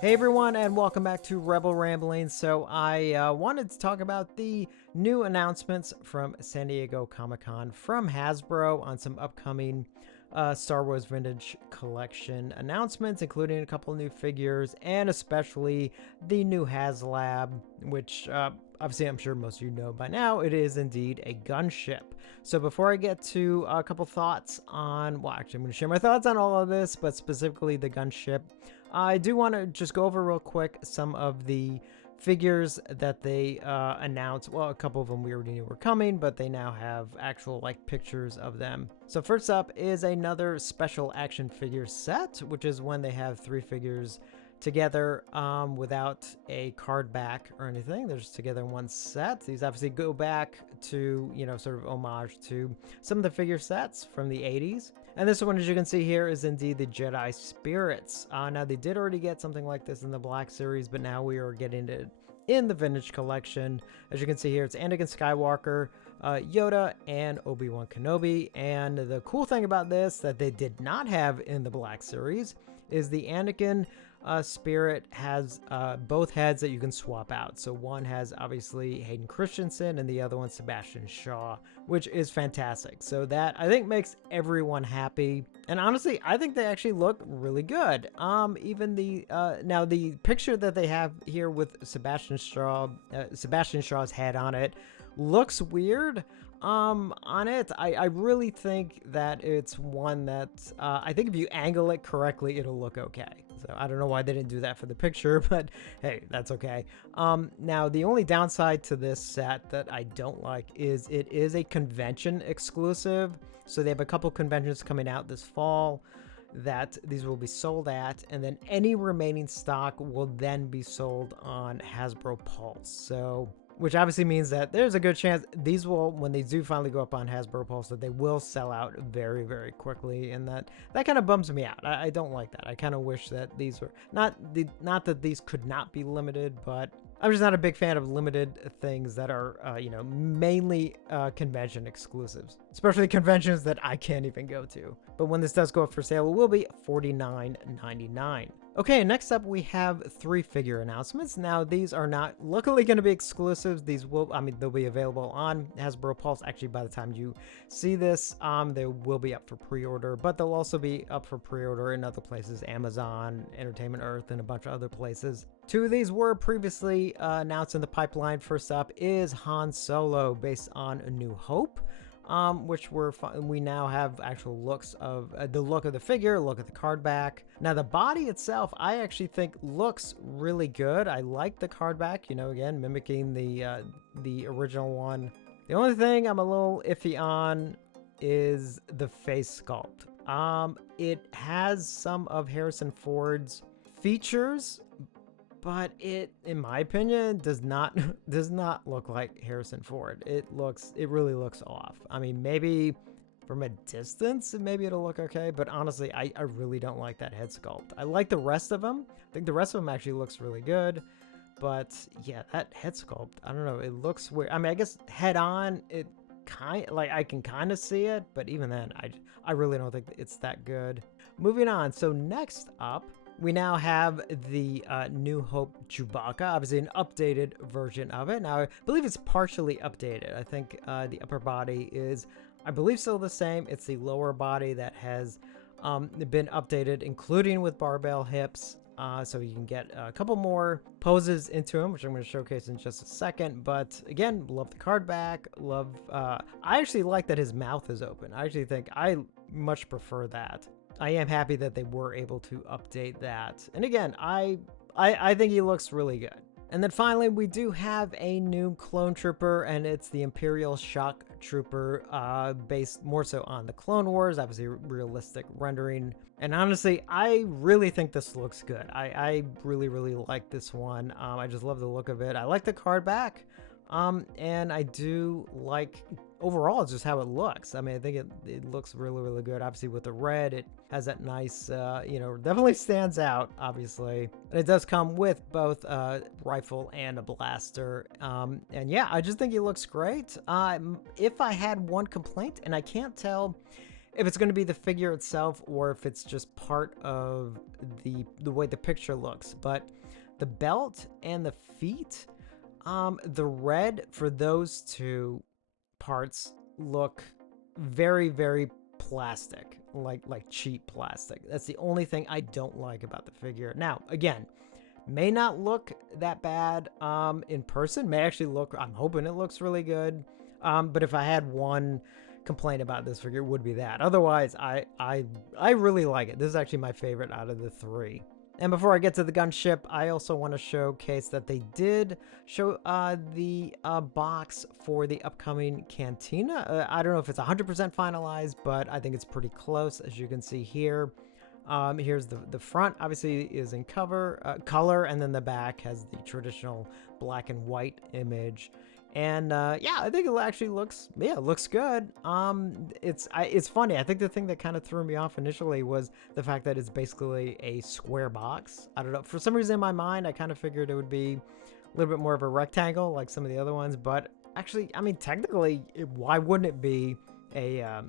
Hey everyone, and welcome back to Rebel Ramblings. So I wanted to talk about the new announcements from San Diego Comic-Con from Hasbro on some upcoming Star Wars Vintage Collection announcements, including a couple new figures and especially the new Haslab, which obviously I'm sure most of you know by now, it is indeed a gunship. So before I get to a couple thoughts on, well, actually I'm going to share my thoughts on all of this, but specifically the gunship, I do want to just go over real quick some of the figures that they announced. Well, a couple of them we already knew were coming, but they now have actual like pictures of them. So first up is another special action figure set, which is when they have 3 figures together without a card back or anything. They're just together in one set. These obviously go back to, you know, sort of homage to some of the figure sets from the 80s. And this one, as you can see here, is indeed the Jedi Spirits. Now, they did already get something like this in the Black Series, but now we are getting it in the Vintage Collection. As you can see here, it's Anakin Skywalker, Yoda, and Obi-Wan Kenobi. And the cool thing about this that they did not have in the Black Series is the Anakin Spirit has both heads that you can swap out. So one has obviously Hayden Christensen and the other one Sebastian Shaw, which is fantastic. So that I think makes everyone happy. And honestly, I think they actually look really good. Even the now the picture that they have here with Sebastian Shaw's head on it looks weird. On it, I really think that it's one that I think if you angle it correctly, it'll look okay. So I don't know why they didn't do that for the picture, but hey, that's okay. Now the only downside to this set that I don't like is it is a convention exclusive. So they have a couple conventions coming out this fall that these will be sold at, and then any remaining stock will then be sold on Hasbro Pulse. So which obviously means that there's a good chance these will, when they do finally go up on Hasbro Pulse, that they will sell out very, very quickly, and that kind of bums me out. I don't like that. I kind of wish that these were not that these could not be limited, but I'm just not a big fan of limited things that are, you know, mainly convention exclusives, especially conventions that I can't even go to. But when this does go up for sale, it will be $49.99. Okay, next up we have 3 figure announcements. Now these are not luckily going to be exclusives. These will, I mean, they'll be available on Hasbro Pulse. Actually, by the time you see this, they will be up for pre-order, but they'll also be up for pre-order in other places, Amazon, Entertainment Earth, and a bunch of other places. 2 of these were previously announced in the pipeline. First up is Han Solo, based on A New Hope. Which we now have actual looks of the look of the figure, look at the card back. Now the body itself, I actually think looks really good. I like the card back, you know, again, mimicking the original one. The only thing I'm a little iffy on is the face sculpt. It has some of Harrison Ford's features, but it, in my opinion, does not look like Harrison Ford. It really looks off. I mean, maybe from a distance, maybe it'll look okay, but honestly, I really don't like that head sculpt. I like the rest of them. I think the rest of them actually looks really good, but yeah, that head sculpt, I don't know, it looks weird. I mean, I guess head on, it like I can kind of see it, but even then, I really don't think it's that good. Moving on, so next up, we now have the New Hope Chewbacca, obviously an updated version of it. Now, I believe it's partially updated. I think the upper body is, I believe, still the same. It's the lower body that has been updated, including with barbell hips. So you can get a couple more poses into him, which I'm going to showcase in just a second. But again, love the card back. Love, I actually like that his mouth is open. I actually think I much prefer that. I am happy that they were able to update that. And again, I think he looks really good. And then finally, we do have a new clone trooper, and it's the Imperial Shock Trooper, based more so on the Clone Wars, obviously realistic rendering. And honestly, I really think this looks good. I really, really like this one. I just love the look of it. I like the card back. And I do like overall just how it looks. I mean, I think it looks really, really good. Obviously with the red, it has that nice, you know, definitely stands out, obviously. And it does come with both a rifle and a blaster. And yeah, I just think it looks great. If I had one complaint, and I can't tell if it's going to be the figure itself or if it's just part of the way the picture looks. But the belt and the feet, the red for those two parts look very, very plastic, like cheap plastic. That's the only thing I don't like about the figure. Now, again, may not look that bad in person. May actually look, I'm hoping it looks really good. But if I had one complaint about this figure, it would be that. Otherwise, I really like it. This is actually my favorite out of the three. And before I get to the gunship, I also want to showcase that they did show the box for the upcoming Cantina. I don't know if it's 100% finalized, but I think it's pretty close, as you can see here. Here's the front, obviously, is in color, and then the back has the traditional black and white image. And yeah, I think it actually looks good. It's funny. I think the thing that kind of threw me off initially was the fact that it's basically a square box. I don't know, for some reason in my mind I kind of figured it would be a little bit more of a rectangle like some of the other ones, but actually, I mean, technically, why wouldn't it be a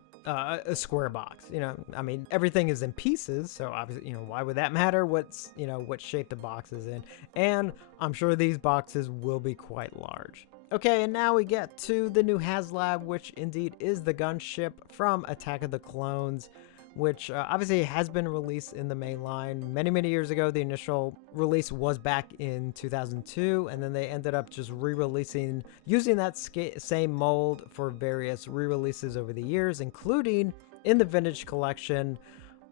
square box? You know, I mean, everything is in pieces, so obviously, you know, why would that matter what shape the box is in? And I'm sure these boxes will be quite large. Okay, and now we get to the new Haslab, which indeed is the gunship from Attack of the Clones, which obviously has been released in the main line many years ago. The initial release was back in 2002, and then they ended up just re-releasing, using that same mold for various re-releases over the years, including in the Vintage Collection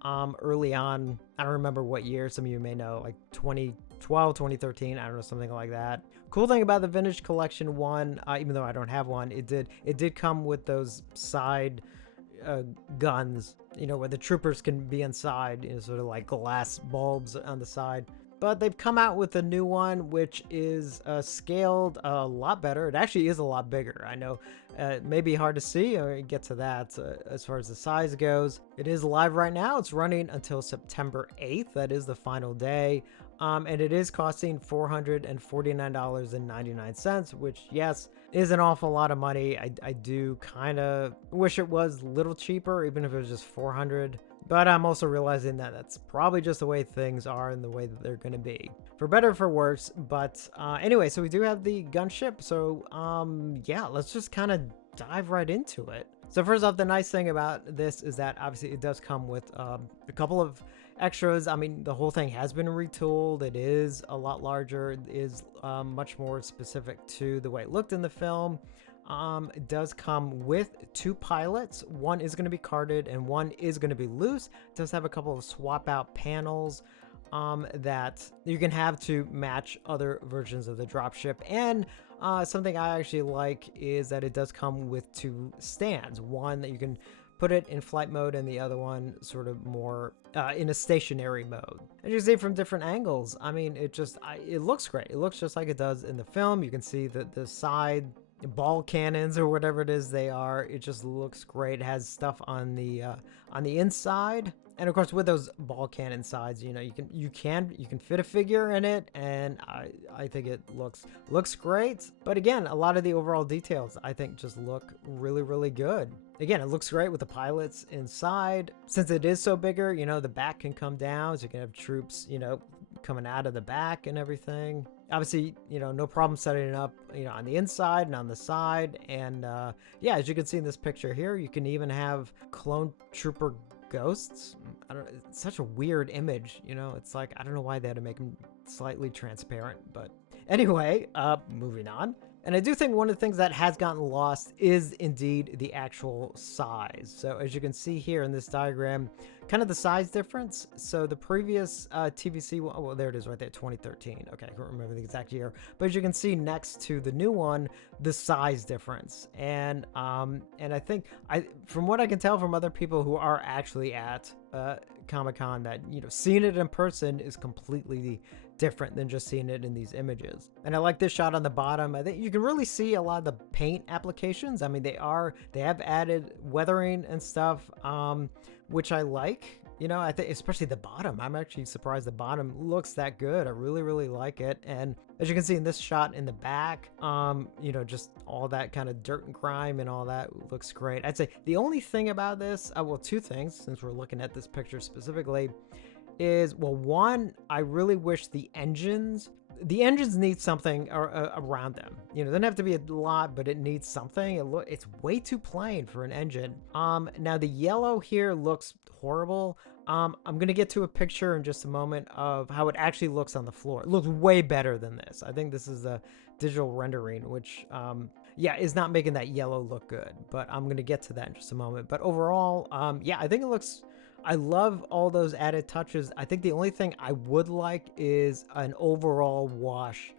early on. I don't remember what year, some of you may know, like 2012, 2013, I don't know, something like that. Cool thing about the Vintage Collection one, even though I don't have one, it did come with those side guns, you know, where the troopers can be inside, you know, sort of like glass bulbs on the side. But they've come out with a new one, which is scaled a lot better. It actually is a lot bigger. I know it may be hard to see, or get to that as far as the size goes. It is live right now. It's running until September 8th. That is the final day. And it is costing $449.99, which, yes, is an awful lot of money. I do kind of wish it was a little cheaper, even if it was just $400. But I'm also realizing that that's probably just the way things are and the way that they're going to be, for better or for worse. But anyway, so we do have the gunship. So yeah, let's just kind of dive right into it. So first off, the nice thing about this is that obviously it does come with a couple of extras. I mean, the whole thing has been retooled. It is a lot larger. It is much more specific to the way it looked in the film. It does come with two pilots. One is going to be carded and one is going to be loose. It does have a couple of swap out panels that you can have to match other versions of the dropship. And something I actually like is that it does come with two stands. One that you can put it in flight mode, and the other one sort of more in a stationary mode. As you can see from different angles, I mean, it looks great. It looks just like it does in the film. You can see the side ball cannons or whatever it is they are. It just looks great. It has stuff on the inside. And of course, with those ball cannon sides, you know, you can fit a figure in it, and I think it looks great. But again, a lot of the overall details I think just look really good. Again, it looks great with the pilots inside. Since it is so bigger, you know, the back can come down, so you can have troops, you know, coming out of the back and everything. Obviously, you know, no problem setting it up, you know, on the inside and on the side. And yeah, as you can see in this picture here, you can even have clone trooper ghosts. I don't know, it's such a weird image, you know. It's like, I don't know why they had to make them slightly transparent, but anyway, moving on. And I do think one of the things that has gotten lost is indeed the actual size. So as you can see here in this diagram, kind of the size difference. So the previous TVC, well, there it is right there, 2013. Okay, I can't remember the exact year. But as you can see next to the new one, the size difference. And I think, from what I can tell from other people who are actually at Comic-Con, that, you know, seeing it in person is completely different than just seeing it in these images. And I like this shot on the bottom. I think you can really see a lot of the paint applications. I mean, they have added weathering and stuff, which I like. You know, I think especially the bottom. I'm actually surprised the bottom looks that good. I really, really like it. And as you can see in this shot in the back, you know, just all that kind of dirt and grime and all that looks great. I'd say the only thing about this, well, two things, since we're looking at this picture specifically, is, well, one, I really wish the engines need something around them. You know, it doesn't have to be a lot, but it needs something. It's way too plain for an engine. Now the yellow here looks horrible. I'm gonna get to a picture in just a moment of how it actually looks on the floor. It looks way better than this. I think this is a digital rendering, which yeah, is not making that yellow look good, but I'm gonna get to that in just a moment. But overall, yeah, I think it looks, I love all those added touches. I think the only thing I would like is an overall wash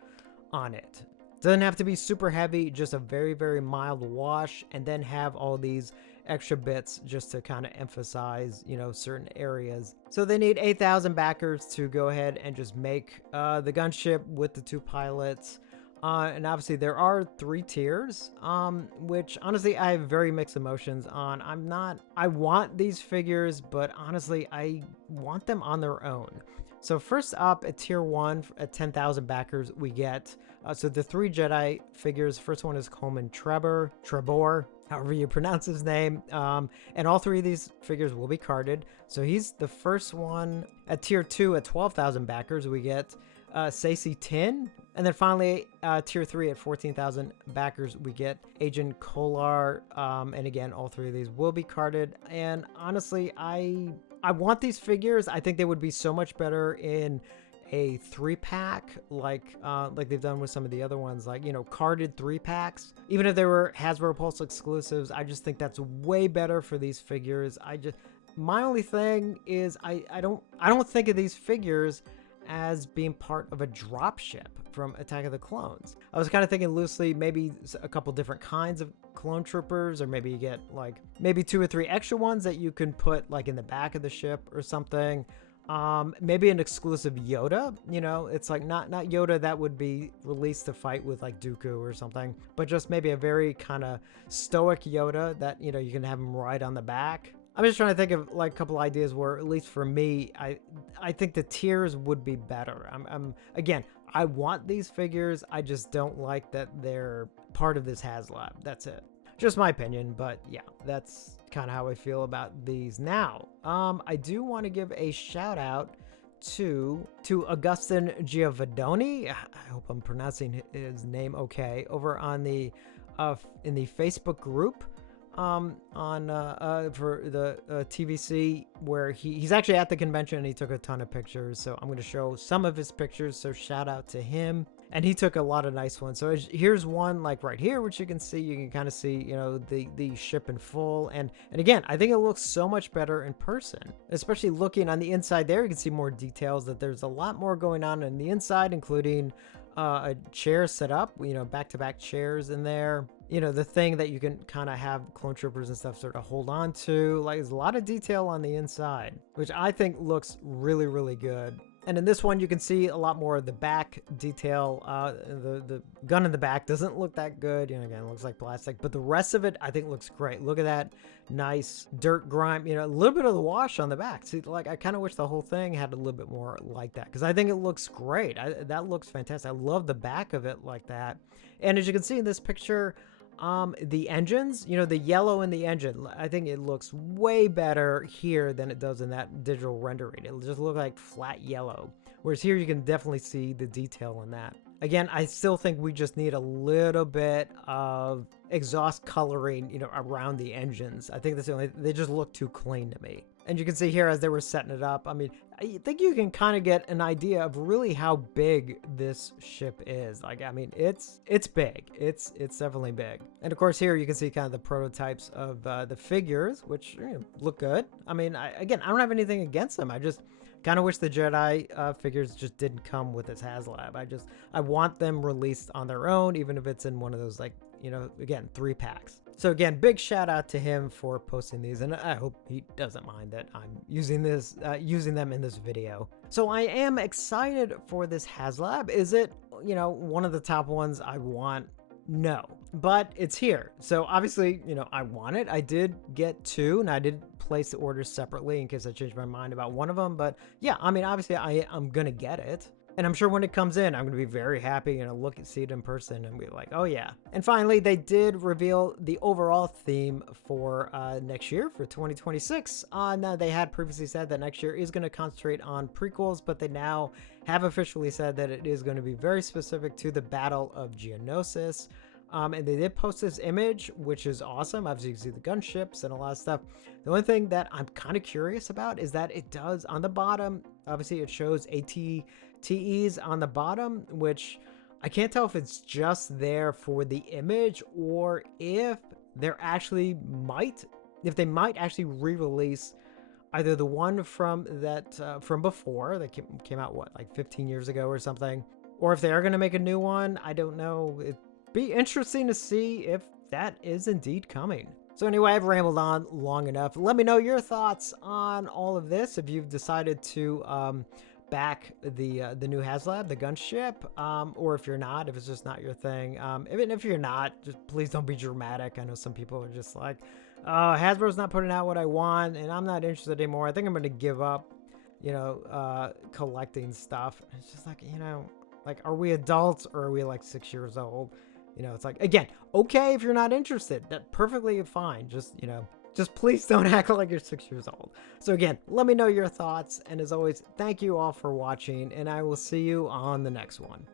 on it. Doesn't have to be super heavy, just a very, very mild wash, and then have all these extra bits just to kind of emphasize, you know, certain areas. So they need 8,000 backers to go ahead and just make the gunship with the 2 pilots. And obviously there are 3 tiers, which honestly I have very mixed emotions on. I want these figures, but honestly I want them on their own. So first up at tier 1 at 10,000 backers, we get, so the 3 Jedi figures. First one is Coleman Trebor, however you pronounce his name. And all 3 of these figures will be carded. So he's the first one. At tier 2 at 12,000 backers, we get Sacy Tin. And then finally, tier 3 at 14,000 backers, we get Agent Kolar. And again, all 3 of these will be carded. And honestly, I want these figures. I think they would be so much better in a 3-pack, like they've done with some of the other ones, like, you know, carded 3-packs. Even if they were Hasbro Pulse exclusives, I just think that's way better for these figures. My only thing is I don't think of these figures as being part of a dropship from Attack of the Clones. I was kind of thinking loosely, maybe a couple different kinds of clone troopers, or maybe you get like maybe 2 or 3 extra ones that you can put like in the back of the ship or something. Maybe an exclusive Yoda, you know, it's like not Yoda that would be released to fight with like Dooku or something, but just maybe a very kind of stoic Yoda that, you know, you can have him ride on the back. I'm just trying to think of like a couple ideas where, at least for me, I think the tiers would be better. Again, I want these figures. I just don't like that they're part of this Haslab. That's it. Just my opinion, but yeah, that's kind of how I feel about these. Now, I do want to give a shout out to Augustin Giovadoni. I hope I'm pronouncing his name okay. Over on the in the Facebook group. For the TVC, where he's actually at the convention and he took a ton of pictures. So I'm going to show some of his pictures. So shout out to him. And he took a lot of nice ones. So here's one like right here, which you can kind of see, you know, the ship in full. And again, I think it looks so much better in person, especially looking on the inside there. You can see more details, that there's a lot more going on the inside, including a chair set up, you know, back-to-back chairs in there. You know, the thing that you can kind of have clone troopers and stuff sort of hold on to. Like, there's a lot of detail on the inside, which I think looks really, really good. And in this one, you can see a lot more of the back detail. The gun in the back doesn't look that good. You know, again, it looks like plastic, but the rest of it, I think, looks great. Look at that nice dirt grime, you know, a little bit of the wash on the back. See, like, I kind of wish the whole thing had a little bit more like that, because I think it looks great. That looks fantastic. I love the back of it like that. And as you can see in this picture, the engines, you know, the yellow in the engine, I think it looks way better here than it does in that digital rendering. It'll just look like flat yellow, whereas here you can definitely see the detail in that. Again, I still think we just need a little bit of exhaust coloring, you know, around the engines. I think that's the only, they just look too clean to me. And you can see here as they were setting it up, I mean, I think you can kind of get an idea of really how big this ship is. Like, I mean, it's big. It's definitely big. And of course here you can see kind of the prototypes of the figures, which, you know, look good. I mean, again, I don't have anything against them. I just kind of wish the Jedi figures just didn't come with this Haslab. I want them released on their own, even if it's in one of those, like, you know, again, 3-packs. So again, big shout out to him for posting these, and I hope he doesn't mind that I'm using them in this video. So I am excited for this Haslab. Is it, you know, one of the top ones I want? No, but it's here. So obviously, you know, I want it. I did get 2, and I did place the orders separately in case I change my mind about one of them. But yeah, I mean, obviously I'm gonna get it. And I'm sure when it comes in, I'm going to be very happy and look and see it in person and be like, oh yeah. And finally, they did reveal the overall theme for next year, for 2026. Now, they had previously said that next year is going to concentrate on prequels, but they now have officially said that it is going to be very specific to the Battle of Geonosis. And they did post this image, which is awesome. Obviously, you can see the gunships and a lot of stuff. The only thing that I'm kind of curious about is that it does, on the bottom, obviously it shows AT-TEs on the bottom, which I can't tell if it's just there for the image or if they might actually re-release either the one from before that came out, what, like 15 years ago or something, or if they are going to make a new one. I don't know. It'd be interesting to see if that is indeed coming. So anyway, I've rambled on long enough. Let me know your thoughts on all of this. If you've decided to back the new Haslab, the Gunship, or if you're not, if it's just not your thing. Even if you're not, just please don't be dramatic. I know some people are just like, Hasbro's not putting out what I want, and I'm not interested anymore. I think I'm going to give up, collecting stuff. It's just like, like, are we adults or are we like 6 years old? It's like, again, okay, if you're not interested, that's perfectly fine. Just please don't act like you're 6 years old. So again, let me know your thoughts. And as always, thank you all for watching, and I will see you on the next one.